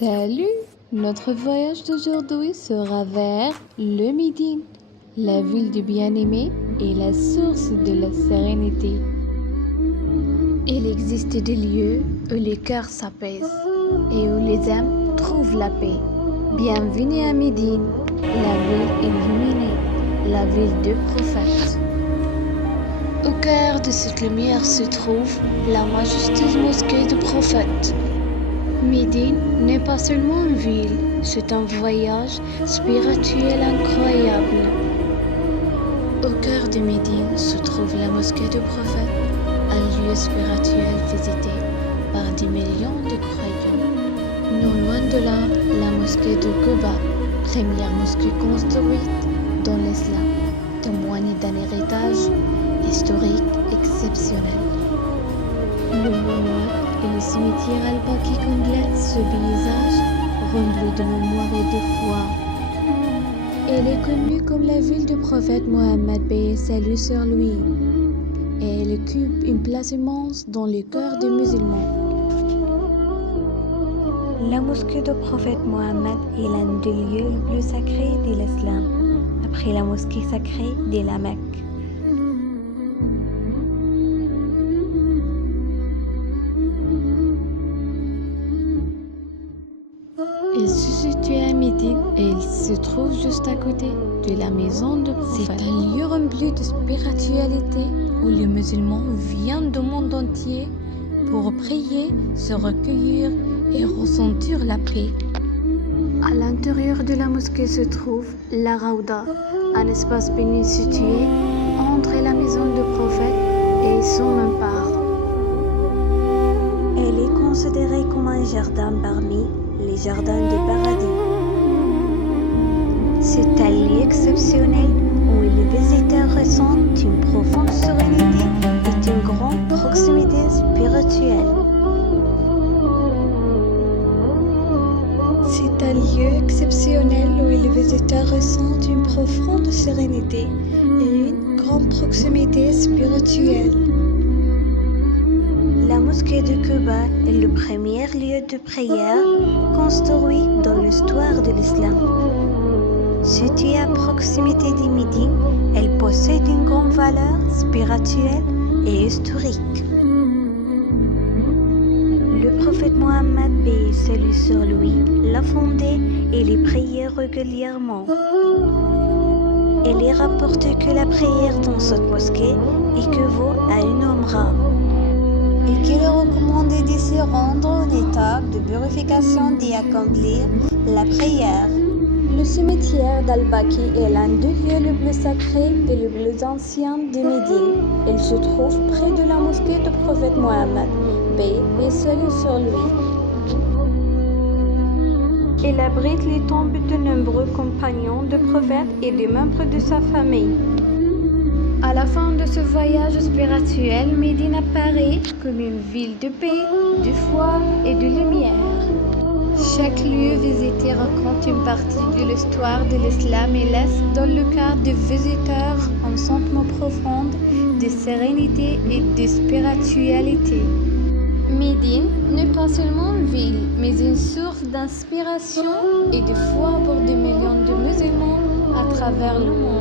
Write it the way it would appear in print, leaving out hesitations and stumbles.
Salut! Notre voyage d'aujourd'hui sera vers le Médine, la ville du bien-aimé et la source de la sérénité. Il existe des lieux où les cœurs s'apaisent et où les âmes trouvent la paix. Bienvenue à Médine, la ville illuminée, la ville du prophète. Au cœur de cette lumière se trouve la majestueuse mosquée du prophète. Médine n'est pas seulement une ville, c'est un voyage spirituel incroyable. Au cœur de Médine se trouve la mosquée du prophète, un lieu spirituel visité par des millions de croyants. Non loin de là, la mosquée de Quba, première mosquée construite dans l'islam, témoigne d'un héritage historique exceptionnel. Le mont et le cimetière Al-Baqi complètent ce paysage rempli de mémoire et de foi. Elle est connue comme la ville du prophète Mohammed, paix et salut sur lui, et elle occupe une place immense dans le cœur des musulmans. La mosquée du prophète Mohammed est l'un des lieux les plus sacrés de l'islam, après la mosquée sacrée de la Mecque. Il se situe à Médine et il se trouve juste à côté de la maison du prophète. C'est un lieu rempli de spiritualité où les musulmans viennent du monde entier pour prier, se recueillir et ressentir la paix. À l'intérieur de la mosquée se trouve la Rawda, un espace béni situé entre la maison du prophète et son rempart. Elle est considérée comme un jardin parmi les jardins du paradis. C'est un lieu exceptionnel où les visiteurs ressentent une profonde sérénité et une grande proximité spirituelle. C'est un lieu exceptionnel où les visiteurs ressentent une profonde sérénité et une grande proximité spirituelle. La mosquée de Quba est le premier lieu de prière construit dans l'histoire de l'islam. Située à proximité de Médine, elle possède une grande valeur spirituelle et historique. Le prophète Mohammed, paix et salut sur lui, l'a fondée et les priait régulièrement. Il est rapporté que la prière dans cette mosquée équivaut à une umrah, et qu'il est recommandé de s'y rendre en étape de purification d'y accomplir la prière. Le cimetière d'Al-Baqi est l'un des lieux les plus sacrés et les plus anciens de Médine. Il se trouve près de la mosquée du prophète Mohammed, paix et salut sur lui. Il abrite les tombes de nombreux compagnons du prophète et des membres de sa famille. À la fin de ce voyage spirituel, Médine apparaît comme une ville de paix, de foi et de lumière. Chaque lieu visité raconte une partie de l'histoire de l'islam et laisse dans le cœur des visiteurs un sentiment profond de sérénité et de spiritualité. Médine n'est pas seulement une ville, mais une source d'inspiration et de foi pour des millions de musulmans à travers le monde.